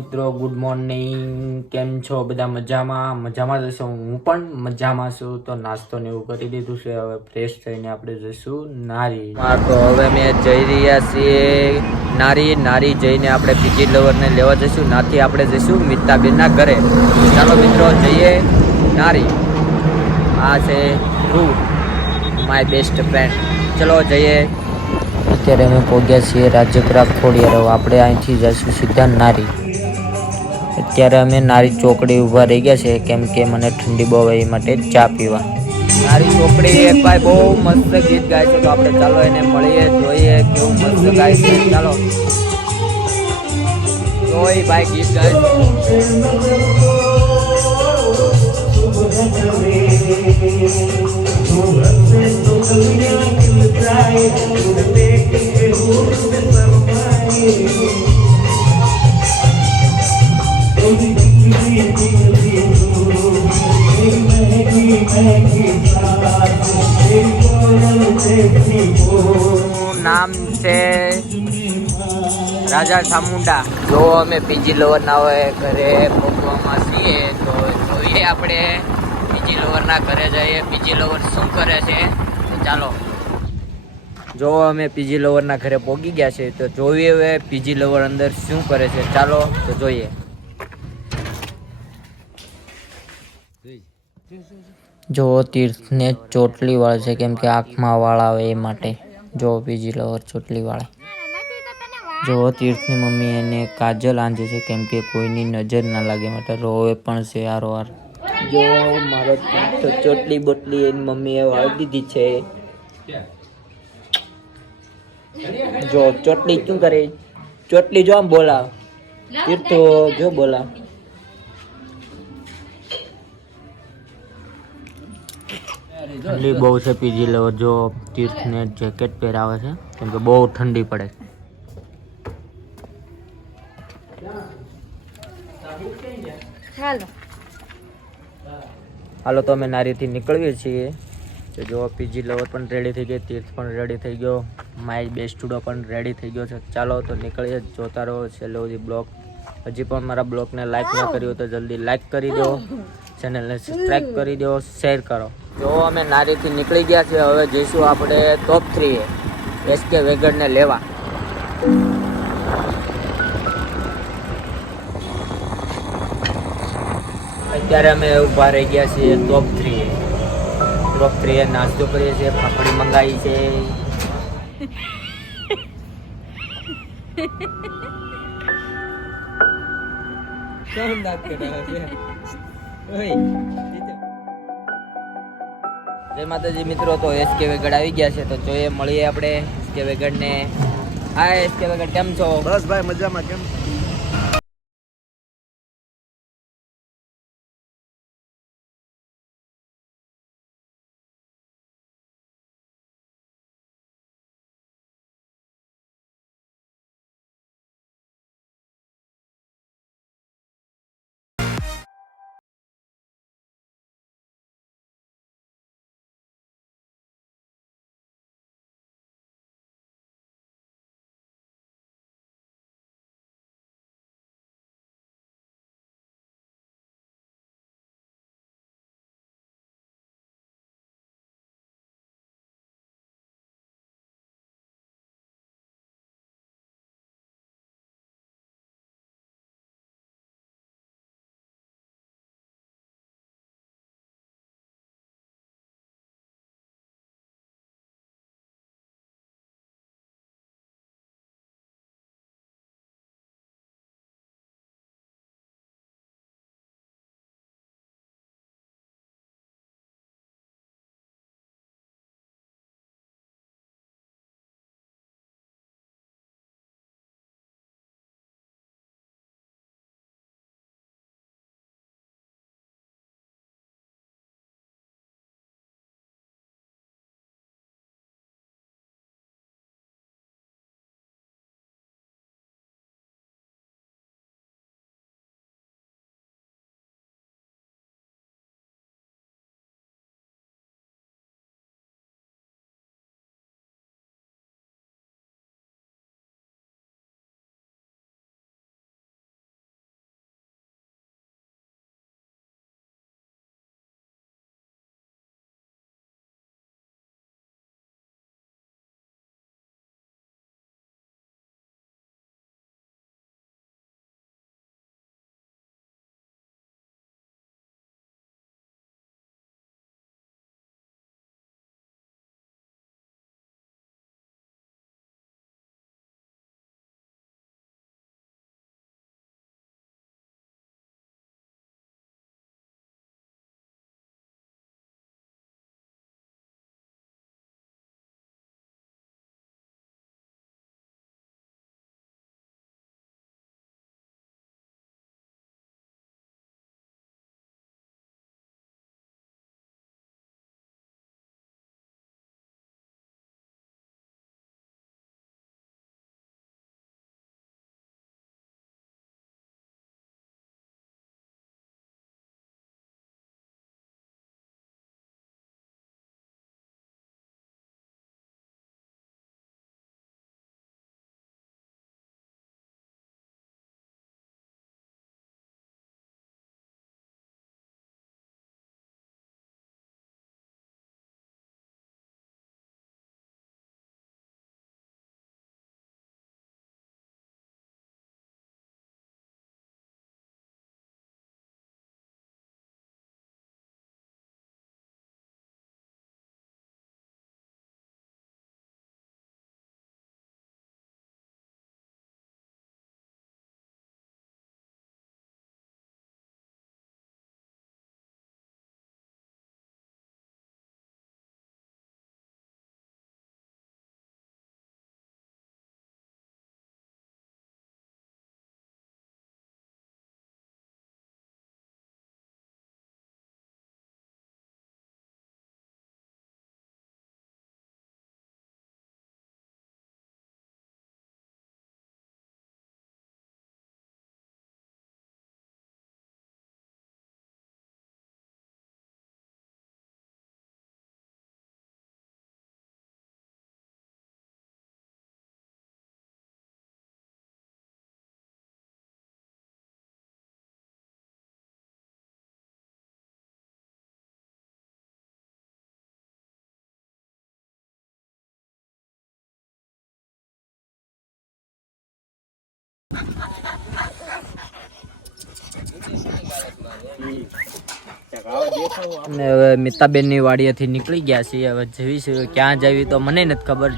મિત્રો, good morning. કેમ છો બધા? મજામાં જશો? હું પણ મજામાં છું. તો નાસ્તો ને એવું કરી દીધું છે. હવે ફ્રેશ થઈને આપણે જઈશું નારી. તો હવે અમે જઈ રહ્યા છીએ નારી જઈને આપણે પીજી લવરને લેવા જઈશું. નાથી આપણે જઈશું મિતાબેનના ઘરે. ચાલો મિત્રો, જઈએ નારી. આ છે ધ્રુવ, માય બેસ્ટ ફ્રેન્ડ. ચલો જઈએ. અત્યારે અમે પહોંચ્યા છીએ રાજપુરા ખોડિયાર. આપણે અહીંથી જઈશું સીધા નારી. અત્યારે અમે નારી ચોકડી ઊભા રહી ગયા છે, કેમ કે મને ઠંડી બહુ એ માટે ચા પીવા. નારી ચોકડી એક ભાઈ બહુ મસ્ત ગીત ગાય છે, તો આપણે ચાલો એને મળીએ, જોઈએ કેવું મસ્ત ગાય છે. ચાલો જોઈ ભાઈ ગીત ગાય નામ છે રાજા ચામુંડા. જો અમે પીજી લવર ના હોય ઘરે પહોંચવામાં છીએ, તો જોઈએ આપણે પીજી લવર ના ઘરે જઈએ. પીજી લવર શું કરે છે ચાલો. જો અમે પીજી લવર ના ઘરે પહોંચી ગયા છે, તો જોઈએ હવે પીજી લવર અંદર શું કરે છે. ચાલો તો જોઈએ. જો તીર્થને ચોટલી વાળે છે, કેમ કે આંખમાં વાળ આવે એ માટે. જો પીજી લવર ચોટલી વાળે. જો તીર્થની મમ્મી એને કાજલ આંજે છે, કેમ કે કોઈની નજર ના લાગે માટે. રોવે પણ છે હારોહાર. જો મારો તીર્થ ચોટલી બોટલી એની મમ્મીએ વાળી દીધી છે. જો ચોટલી શું કરે? ચોટલી જો આમ બોલા. તીર્થો જો બોલા. ઠંડી બહુ છે. પીજી લવર જો તીર્થને જેકેટ પહેરાવે છે, કેમ કે બહુ ઠંડી પડે. હાલો તો અમે નારીથી નીકળીએ છીએ. તો જો પીજી લવર પણ રેડી થઈ ગઈ, તીર્થ પણ રેડી થઈ ગયો, માય બેસ્ટુડો પણ રેડી થઈ ગયો છે. ચાલો તો નીકળીએ. જોતા રહો છેલ્લે સુધી બ્લોગ. હજી પણ મારા બ્લોગને લાઈક ન કર્યો તો જલ્દી લાઈક કરી દો, ચેનલને સબસ્ક્રાઈબ કરી દો, શેર કરો. જો અમે નારીથી નીકળી ગયા છીએ. હવે જઈશું આપણે ટોપ 3 SK વેગડને લેવા. અત્યારે અમે ઊભા રહી ગયા છીએ ટોપ 3 નાસ્તો કરીએ છીએ. પાપડી મંગાવી છે. જય માતાજી મિત્રો. તો SK વેગડ આવી ગયા છે, તો જોઈએ મળીએ આપણે SK વેગડને. હાય SK વેગડ, કેમ છો? બસ ભાઈ મજામાં. કેમ અને હવે મિતાબેન ની વાડીએથી નીકળી ગયા છીએ. હવે જઈશું ક્યાં જવી તો મને નથી ખબર.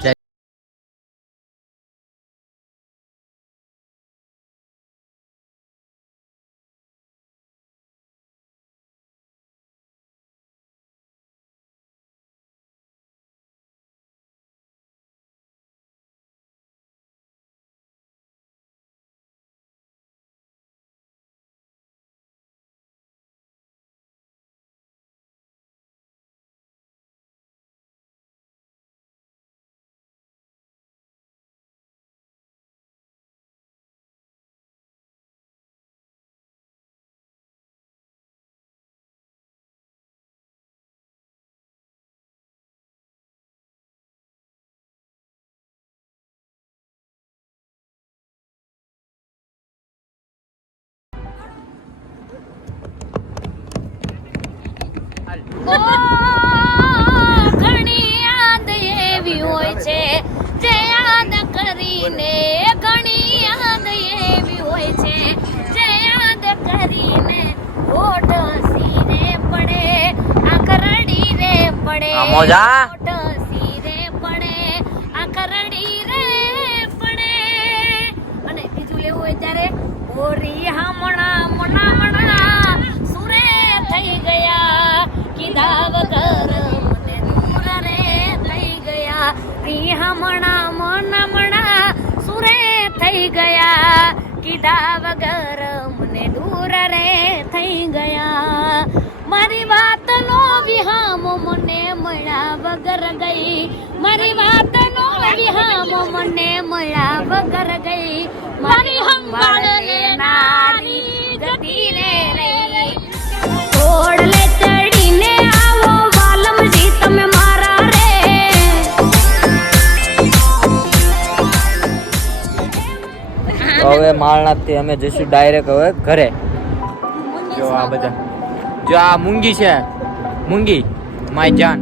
ઘણી યાદ એવી હોય છે જે યાદ કરીને, ઘણી યાદ એવી હોય છે જે યાદ કરીને હોઠ સીરે પડે, આંખ રડી રે પડે, હોઠ સીરે પડે, આંખ રડી રે પડે. અને બીજું લેવું હોય ત્યારે ઓરી હામણા મણા મણા સુરે થઈ ગયા, કીધા વગર મને દૂર રે થઈ ગયા. રી હમણા મના સુરે થઈ ગયા, કીધા વગર મને દૂર રે થઈ ગયા. મારી વાત નો વિહામો મને મળ્યા વગર ગઈ, મારી વાત નો વિહામો મને મળ્યા વગર ગઈ. મારી સંભાળ લેનારી જતી રે રહી. ઓડલે ચડીને આવો વાલમજી તમે મારા રે. હવે માળનાથથી અમે જઈશું ડાયરેક્ટ હવે ઘરે. જો આ બધા, જો આ મૂંગી છે, મૂંગી માય જાન.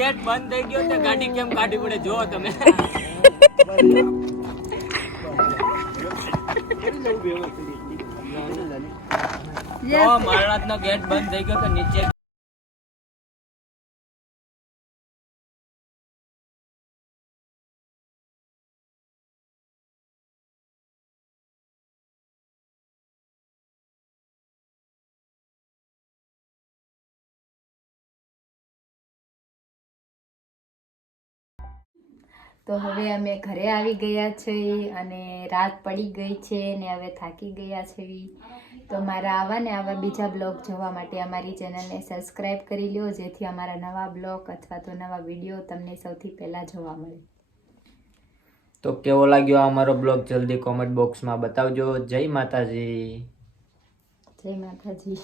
ગેટ બંધ થઈ ગયો તો ગાડી કેમ કાઢી પડે જો તમે. માળનાથ નો ગેટ બંધ થઈ ગયો તો નીચે તો હવે અમે ઘરે આવી ગયા છે અને રાત પડી ગઈ છે ને હવે થાકી ગયા છે. તો મારા આવા ને આવા બીજા બ્લોગ જોવા માટે અમારી ચેનલને સબસ્ક્રાઈબ કરી લો, જેથી અમારા નવા બ્લોગ અથવા તો નવા વિડીયો તમને સૌથી પહેલાં જોવા મળે. તો કેવો લાગ્યો અમારો બ્લોગ જલ્દી કોમેન્ટ બોક્સમાં બતાવજો. જય માતાજી. જય માતાજી.